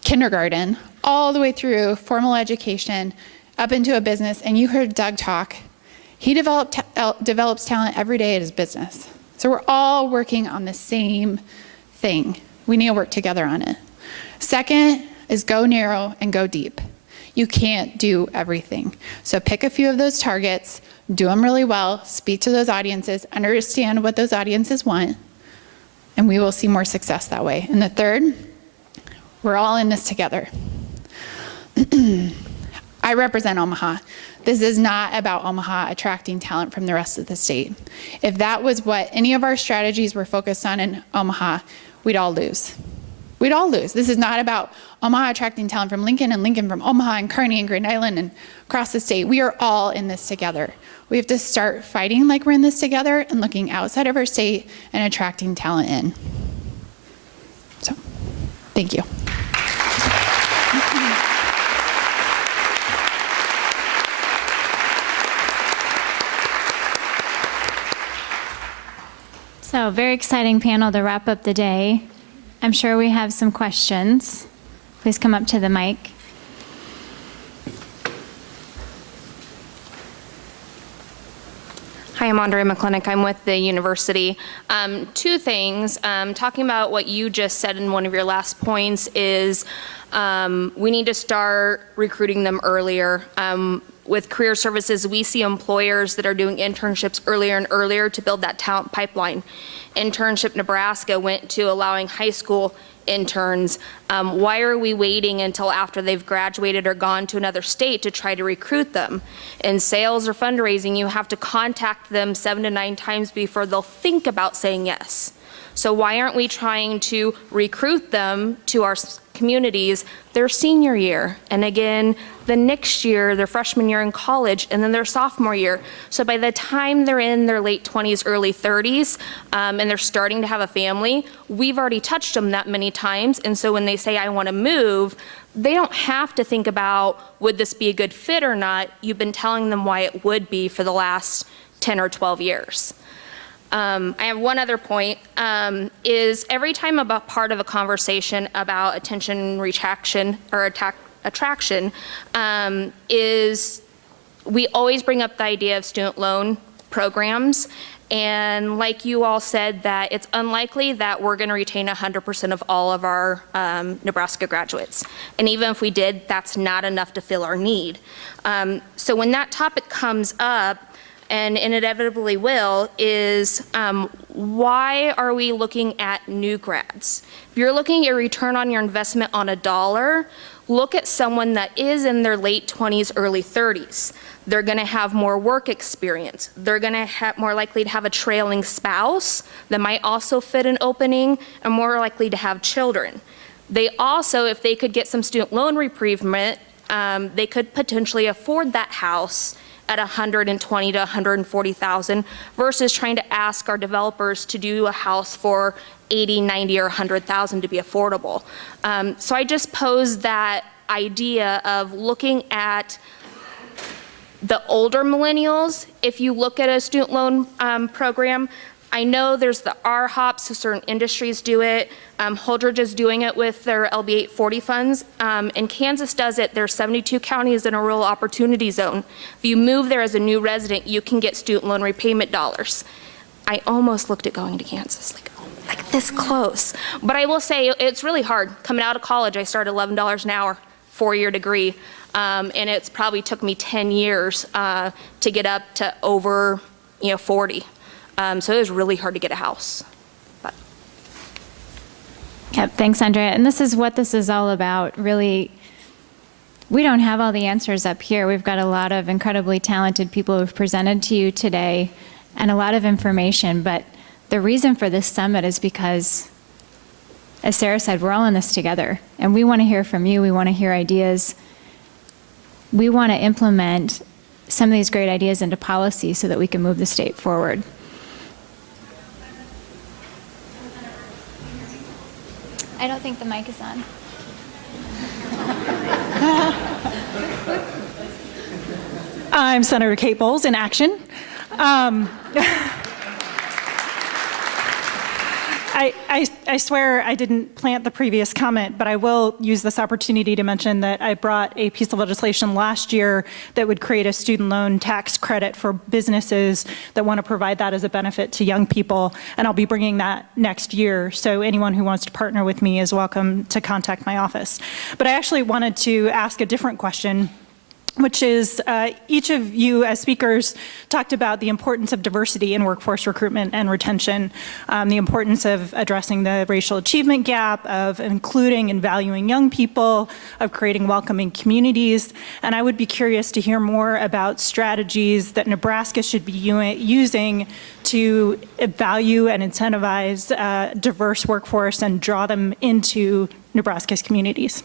kindergarten all the way through formal education up into a business. And you heard Doug talk. He develops talent every day at his business. So we're all working on the same thing. We need to work together on it. Second is go narrow and go deep. You can't do everything. So pick a few of those targets, do them really well, speak to those audiences, understand what those audiences want, and we will see more success that way. And the third, we're all in this together. I represent Omaha. This is not about Omaha attracting talent from the rest of the state. If that was what any of our strategies were focused on in Omaha, we'd all lose. We'd all lose. This is not about Omaha attracting talent from Lincoln and Lincoln from Omaha and Kearney and Grand Island and across the state. We are all in this together. We have to start fighting like we're in this together and looking outside of our state and attracting talent in. So, thank you. So, very exciting panel to wrap up the day. I'm sure we have some questions. Please come up to the mic. Hi, I'm Andrea McClintock. I'm with the university. Two things. Talking about what you just said in one of your last points is we need to start recruiting them earlier. With career services, we see employers that are doing internships earlier and earlier to build that talent pipeline. Internship Nebraska went to allowing high school interns. Why are we waiting until after they've graduated or gone to another state to try to recruit them? In sales or fundraising, you have to contact them 7 to 9 times before they'll think about saying yes. So why aren't we trying to recruit them to our communities their senior year, and again the next year, their freshman year in college, and then their sophomore year? So by the time they're in their late 20s, early 30s, and they're starting to have a family, we've already touched them that many times. And so when they say, I want to move, they don't have to think about, would this be a good fit or not? You've been telling them why it would be for the last 10 or 12 years. I have one other point, is every time I'm a part of a conversation about attention retraction or attraction, is we always bring up the idea of student loan programs. And like you all said, that it's unlikely that we're going to retain 100% of all of our Nebraska graduates. And even if we did, that's not enough to fill our need. So when that topic comes up, and inevitably will, is why are we looking at new grads? If you're looking at return on your investment on a dollar, look at someone that is in their late 20s, early 30s. They're gonna have more work experience. They're gonna have more likely to have a trailing spouse that might also fit an opening, and more likely to have children. They also, if they could get some student loan reprievement, they could potentially afford that house at $120,000 to $140,000 versus trying to ask our developers to do a house for $80,000, $90,000, or $100,000 to be affordable. So I just posed that idea of looking at the older millennials. If you look at a student loan program, I know there's the RHOP, so certain industries do it. Holdridge is doing it with their LB 840 funds. And Kansas does it. There's 72 counties in a rural opportunity zone. If you move there as a new resident, you can get student loan repayment dollars. I almost looked at going to Kansas, like this close. But I will say it's really hard. Coming out of college, I started $11 an hour, 4-year degree. And it's probably took me 10 years to get up to over 40. So it was really hard to get a house. But. Yep, thanks, Andrea. And this is what this is all about. Really, we don't have all the answers up here. We've got a lot of incredibly talented people who've presented to you today and a lot of information. But the reason for this summit is because, as Sarah said, we're all in this together. And we want to hear from you. We want to hear ideas. We want to implement some of these great ideas into policy so that we can move the state forward. I don't think the mic is on. I'm Senator Kate Bowles in action. I swear I didn't plant the previous comment, but I will use this opportunity to mention that I brought a piece of legislation last year that would create a student loan tax credit for businesses that want to provide that as a benefit to young people, and I'll be bringing that next year. So anyone who wants to partner with me is welcome to contact my office. But I actually wanted to ask a different question, which is each of you as speakers talked about the importance of diversity in workforce recruitment and retention, the importance of addressing the racial achievement gap, of including and valuing young people, of creating welcoming communities. And I would be curious to hear more about strategies that Nebraska should be using to value and incentivize a diverse workforce and draw them into Nebraska's communities.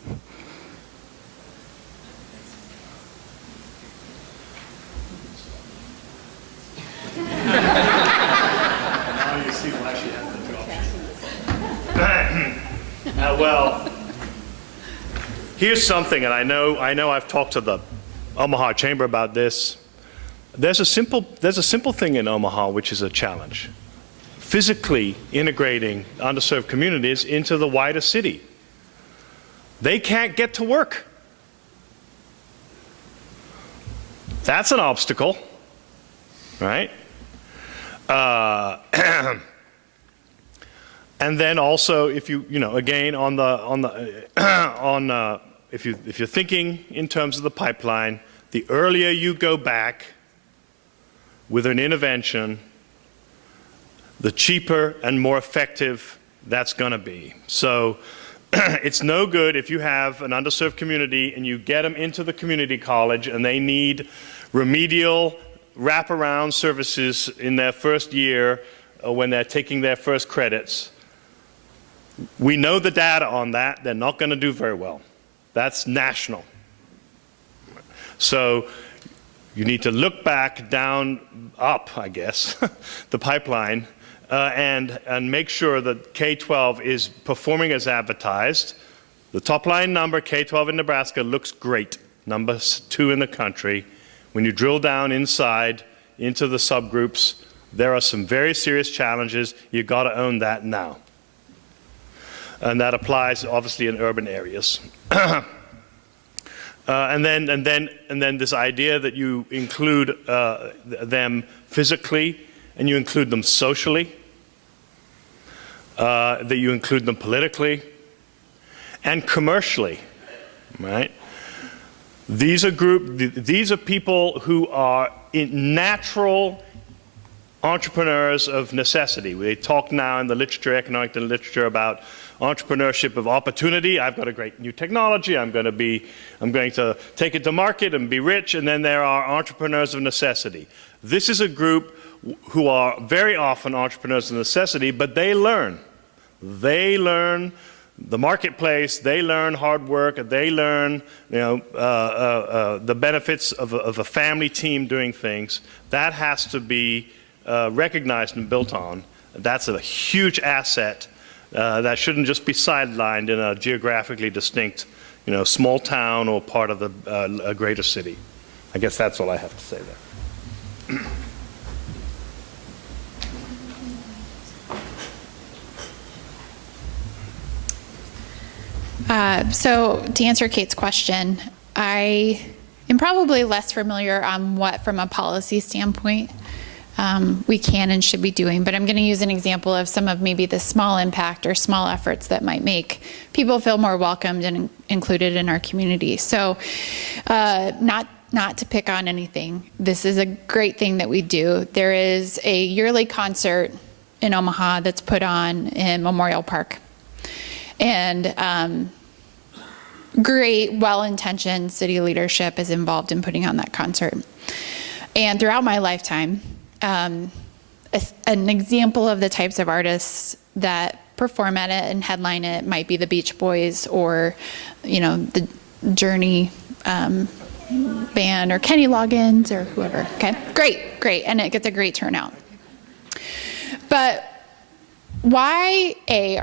Now you see why she has the job. Well, here's something, and I know I've talked to the Omaha Chamber about this. There's a simple thing in Omaha which is a challenge. Physically integrating underserved communities into the wider city. They can't get to work. That's an obstacle, right? And then also, if you again if you're thinking in terms of the pipeline, the earlier you go back with an intervention, the cheaper and more effective that's going to be. So it's no good if you have an underserved community and you get them into the community college and they need remedial wraparound services in their first year when they're taking their first credits. We know the data on that. They're not going to do very well. That's national. So you need to look back, down, up, I guess, the pipeline, and make sure that K-12 is performing as advertised. The top line number, K-12 in Nebraska, looks great. Number 2 in the country. When you drill down inside into the subgroups, there are some very serious challenges. You've got to own that now. And that applies obviously in urban areas. And then this idea that you include them physically and you include them socially, that you include them politically and commercially, right? These are people who are natural entrepreneurs of necessity. We talk now in the literature, economic literature, about entrepreneurship of opportunity. I've got a great new technology. I'm going to take it to market and be rich. And then there are entrepreneurs of necessity. This is a group who are very often entrepreneurs of necessity, but they learn. They learn the marketplace, they learn hard work, they learn the benefits of a family team doing things. That has to be recognized and built on. That's a huge asset that shouldn't just be sidelined in a geographically distinct small town or part of a greater city. I guess that's all I have to say there. So to answer Kate's question, I am probably less familiar on what, from a policy standpoint, we can and should be doing, but I'm going to use an example of some of maybe the small impact or small efforts that might make people feel more welcomed and included in our community. So not to pick on anything, this is a great thing that we do. There is a yearly concert in Omaha that's put on in Memorial Park. And great, well-intentioned city leadership is involved in putting on that concert. And throughout my lifetime, an example of the types of artists that perform at it and headline it might be the Beach Boys or, the Journey band or Kenny Loggins or whoever. Okay, great, and it gets a great turnout. But why,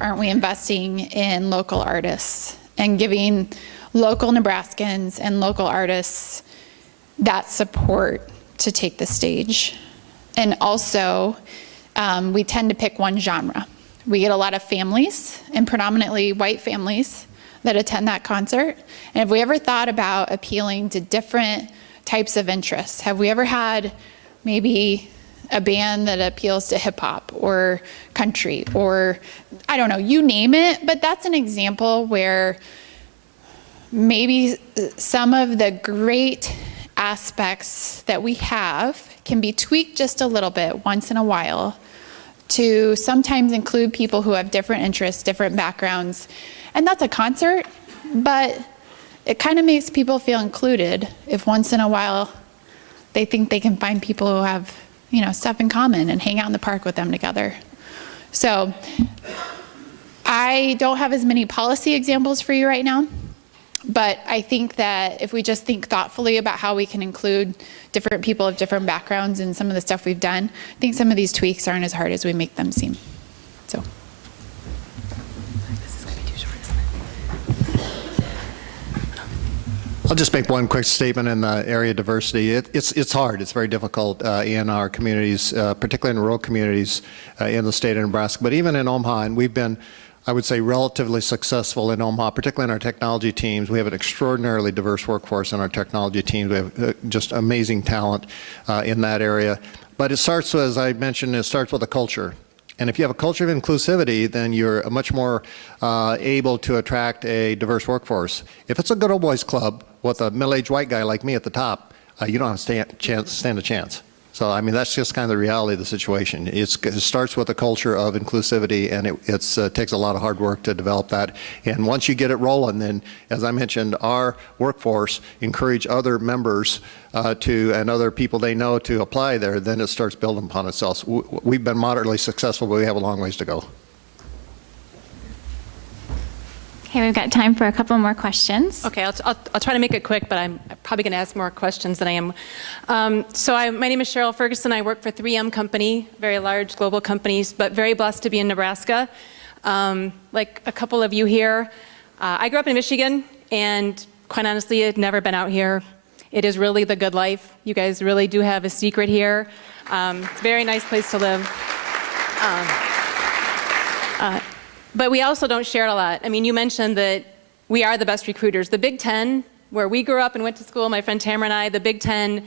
aren't we investing in local artists and giving local Nebraskans and local artists that support to take the stage? And also, we tend to pick one genre. We get a lot of families, and predominantly white families, that attend that concert. And have we ever thought about appealing to different types of interests? Have we ever had maybe a band that appeals to hip hop or country or, I don't know, you name it, but that's an example where maybe some of the great aspects that we have can be tweaked just a little bit once in a while to sometimes include people who have different interests, different backgrounds. And that's a concert, but it kind of makes people feel included if once in a while they think they can find people who have stuff in common and hang out in the park with them together. So I don't have as many policy examples for you right now, but I think that if we just think thoughtfully about how we can include different people of different backgrounds in some of the stuff we've done, I think some of these tweaks aren't as hard as we make them seem. So. I'll just make one quick statement in the area of diversity. It's hard. It's very difficult in our communities, particularly in rural communities in the state of Nebraska. But even in Omaha, and we've been, I would say, relatively successful in Omaha, particularly in our technology teams. We have an extraordinarily diverse workforce in our technology teams. We have just amazing talent in that area. But it starts, as I mentioned, it starts with a culture. And if you have a culture of inclusivity, then you're much more able to attract a diverse workforce. If it's a good old boys club with a middle-aged white guy like me at the top, you don't have to stand a chance. So, I mean, that's just kind of the reality of the situation. It starts with a culture of inclusivity, and it takes a lot of hard work to develop that. And once you get it rolling, then, as I mentioned, our workforce encourage other members and other people they know to apply there, then it starts building upon itself. So we've been moderately successful, but we have a long ways to go. Okay, we've got time for a couple more questions. Okay, I'll try to make it quick, but I'm probably going to ask more questions than I am. My name is Cheryl Ferguson. I work for 3M Company, very large global companies, but very blessed to be in Nebraska. Like a couple of you here, I grew up in Michigan, and quite honestly, had never been out here. It is really the good life. You guys really do have a secret here. It's a very nice place to live. But we also don't share it a lot. I mean, you mentioned that we are the best recruiters. The Big Ten, where we grew up and went to school, my friend Tamara and I, the Big Ten,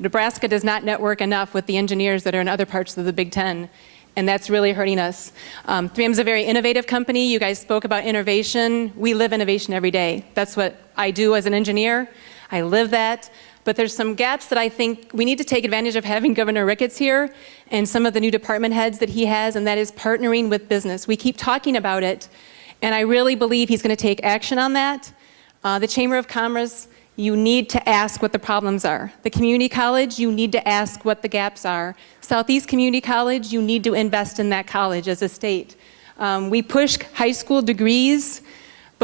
Nebraska does not network enough with the engineers that are in other parts of the Big Ten, and that's really hurting us. 3M is a very innovative company. You guys spoke about innovation. We live innovation every day. That's what I do as an engineer. I live that. But there's some gaps that I think we need to take advantage of having Governor Ricketts here and some of the new department heads that he has, and that is partnering with business. We keep talking about it, and I really believe he's going to take action on that. The Chamber of Commerce, you need to ask what the problems are. The community college, you need to ask what the gaps are. Southeast Community College, you need to invest in that college as a state. We push high school degrees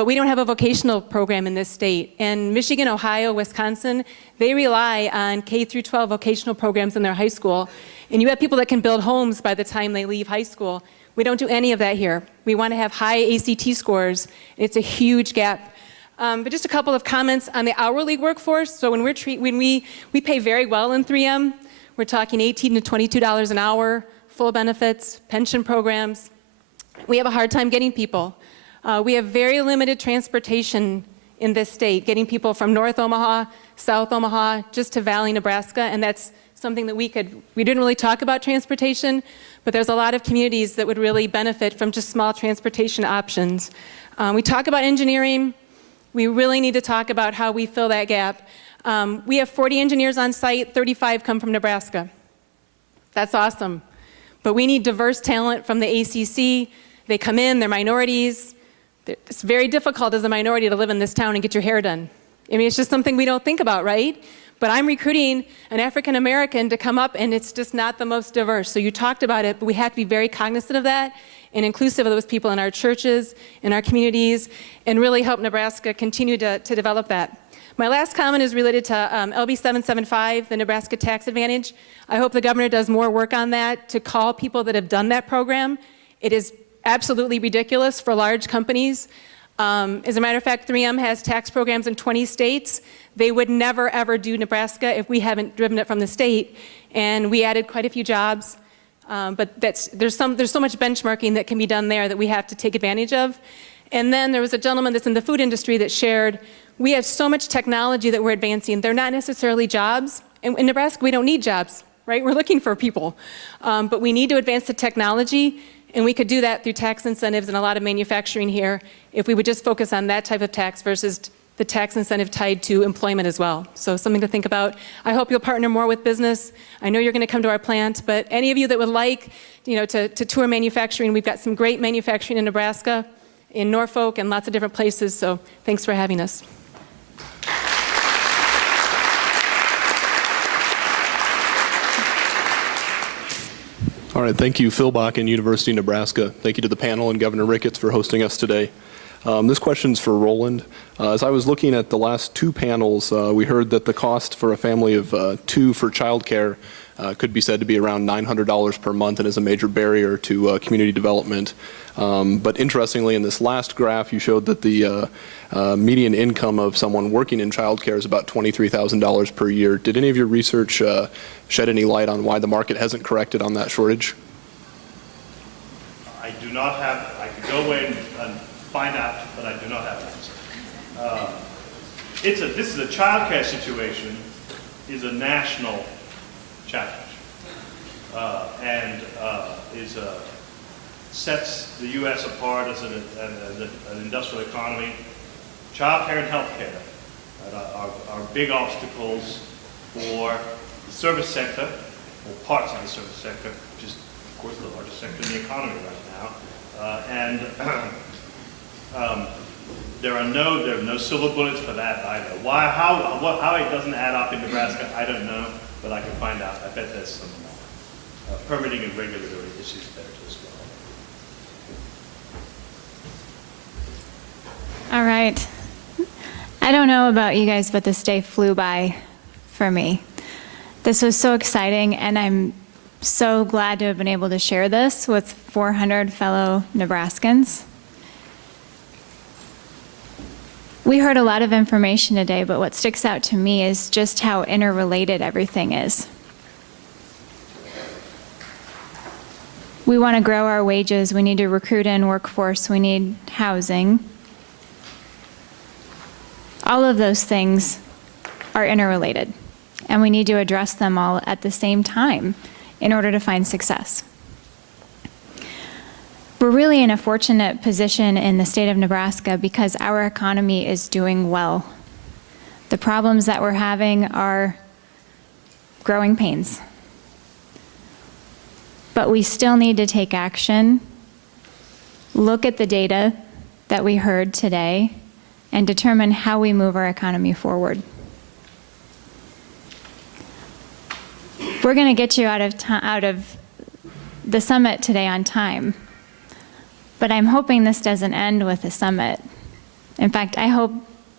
but we don't have a vocational program in this state. And Michigan, Ohio, Wisconsin, they rely on K through 12 vocational programs in their high school. And you have people that can build homes by the time they leave high school. We don't do any of that here. We want to have high ACT scores. It's a huge gap. But just a couple of comments on the hourly workforce. So when we pay very well in 3M, we're talking $18 to $22 an hour, full benefits, pension programs. We have a hard time getting people. We have very limited transportation in this state, getting people from North Omaha, South Omaha, just to Valley, Nebraska, and that's something that we didn't really talk about transportation, but there's a lot of communities that would really benefit from just small transportation options. We talk about engineering. We really need to talk about how we fill that gap. We have 40 engineers on site, 35 come from Nebraska. That's awesome. But we need diverse talent from the ACC. They come in, they're minorities. It's very difficult as a minority to live in this town and get your hair done. I mean, it's just something we don't think about, right? But I'm recruiting an African American to come up, and it's just not the most diverse. So you talked about it, but we have to be very cognizant of that and inclusive of those people in our churches, in our communities, and really help Nebraska continue to develop that. My last comment is related to LB 775, the Nebraska Tax Advantage. I hope the governor does more work on that to call people that have done that program. It is absolutely ridiculous for large companies. As a matter of fact, 3M has tax programs in 20 states. They would never, ever do Nebraska if we haven't driven it from the state. And we added quite a few jobs. But there's so much benchmarking that can be done there that we have to take advantage of. And then there was a gentleman that's in the food industry that shared, we have so much technology that we're advancing. They're not necessarily jobs. In Nebraska, we don't need jobs, right? We're looking for people. But we need to advance the technology. And we could do that through tax incentives and a lot of manufacturing here if we would just focus on that type of tax versus the tax incentive tied to employment as well. So something to think about. I hope you'll partner more with business. I know you're going to come to our plant, but any of you that would like to tour manufacturing, we've got some great manufacturing in Nebraska, in Norfolk, and lots of different places. So thanks for having us. All right, thank you, Phil Bach and University of Nebraska. Thank you to the panel and Governor Ricketts for hosting us today. This question's for Roland. As I was looking at the last two panels, we heard that the cost for a family of two for childcare could be said to be around $900 per month and is a major barrier to community development. But interestingly, in this last graph, you showed that the median income of someone working in childcare is about $23,000 per year. Did any of your research shed any light on why the market hasn't corrected on that shortage? I do not have, I could go away and find out, but I do not have an answer. This is a childcare situation, is a national challenge, and sets the U.S. apart as an industrial economy. Childcare and healthcare are big obstacles for the service sector, or parts of the service sector, which is, of course, the largest sector in the economy right now. There are no silver bullets for that either. How it doesn't add up in Nebraska, I don't know, but I can find out. I bet there's some permitting and regulatory issues there as well. All right. I don't know about you guys, but this day flew by for me. This was so exciting, and I'm so glad to have been able to share this with 400 fellow Nebraskans. We heard a lot of information today, but what sticks out to me is just how interrelated everything is. We want to grow our wages. We need to recruit in workforce. We need housing. All of those things are interrelated, and we need to address them all at the same time in order to find success. We're really in a fortunate position in the state of Nebraska because our economy is doing well. The problems that we're having are growing pains. But we still need to take action, look at the data that we heard today, and determine how we move our economy forward. We're going to get you out of the summit today on time. But I'm hoping this doesn't end with a summit In fact, I hope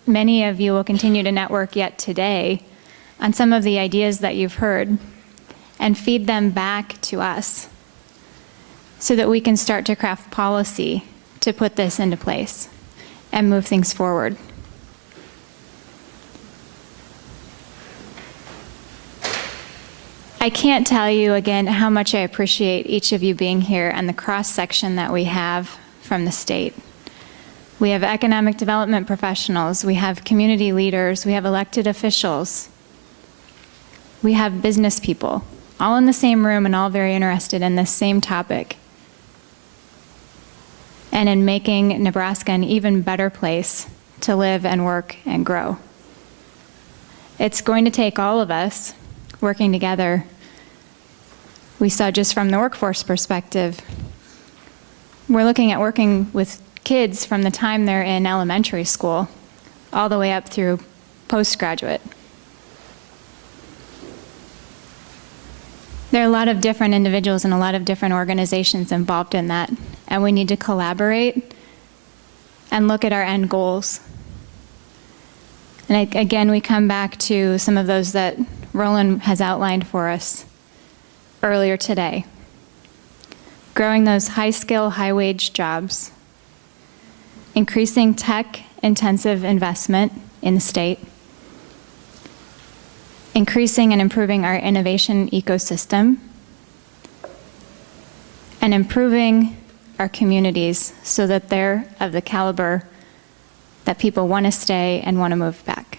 many of you will continue to network yet today on some of the ideas that you've heard and feed them back to us so that we can start to craft policy to put this into place and move things forward. I can't tell you again how much I appreciate each of you being here and the cross-section that we have from the state. We have economic development professionals, we have community leaders, we have elected officials, we have business people, all in the same room and all very interested in this same topic and in making Nebraska an even better place to live and work and grow. It's going to take all of us working together. We saw just from the workforce perspective, we're looking at working with kids from the time they're in elementary school all the way up through postgraduate. There are a lot of different individuals and a lot of different organizations involved in that, and we need to collaborate and look at our end goals. And again, we come back to some of those that Roland has outlined for us earlier today. Growing those high-skill, high-wage jobs, increasing tech-intensive investment in the state, increasing and improving our innovation ecosystem, and improving our communities so that they're of the caliber that people want to stay and want to move back.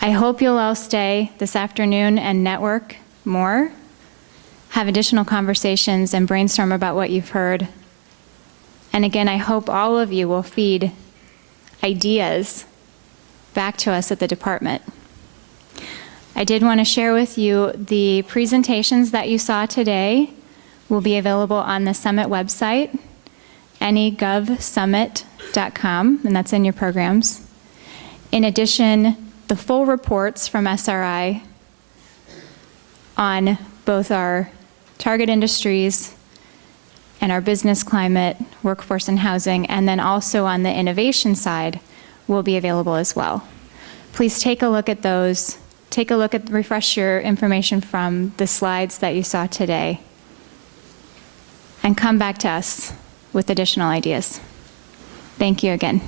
I hope you'll all stay this afternoon and network more, have additional conversations and brainstorm about what you've heard. And again, I hope all of you will feed ideas back to us at the department. I did want to share with you the presentations that you saw today will be available on the Summit website, negovsummit.com, and that's in your programs. In addition, the full reports from SRI on both our target industries and our business climate, workforce and housing, and then also on the innovation side will be available as well. Please take a look at those. Take a look at, refresh your information from the slides that you saw today, and come back to us with additional ideas. Thank you again.